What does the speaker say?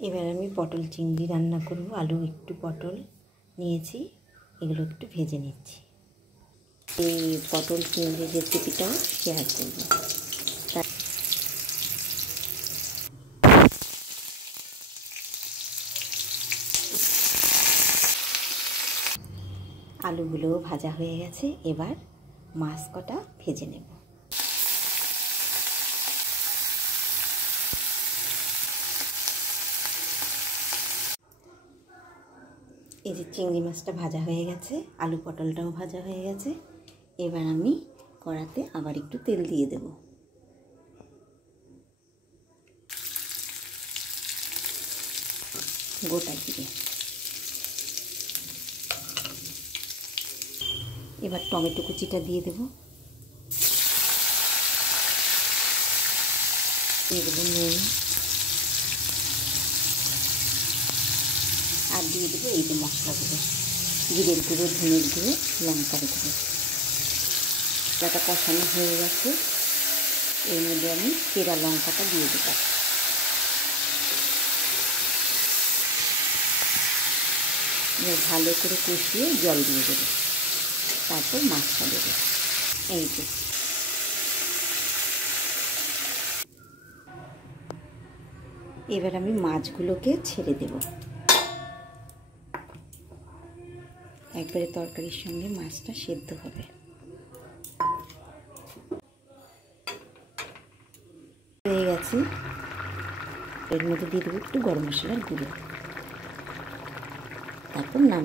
এবার আমি পটল চিংড়ি রান্না করব। আলু একটু পটল নিয়েছি, এগুলো একটু ভেজে নিচ্ছি। এই পটল চিংড়ি রেসিপিটাও শেয়ার করব। আলুগুলোও ভাজা হয়ে গেছে, এবার মাছ কটা ভেজে নেব। এই যে চিংড়ি মাছটা ভাজা হয়ে গেছে, আলু পটলটাও ভাজা হয়ে গেছে। এবার আমি কড়াতে আবার একটু তেল দিয়ে দেব। গোটা জিরে, এবার টমেটো কুচিটা দিয়ে দেব। দিয়ে দেবো নুন, আর দিয়ে দেবো এই যে মশলাগুলো, জিরের গুঁড়ো, ধনের গুঁড়ো, লঙ্কার গুঁড়ো। যাটা কষানো হয়ে গেছে, এর মধ্যে আমি চেরা লঙ্কাটা দিয়ে দেবো। এবার ভালো করে কষিয়ে জল দিয়ে দেবো, তারপর মাছটা দেবো। এই যে এবার আমি মাছগুলোকে ছেড়ে দেব। একবারে তরকারির সঙ্গে মাছটা সেদ্ধ হবে। হয়ে গেছে, এর মধ্যে দিয়ে দেবো একটু গরম মশলার গুঁড়ো, তারপর নাম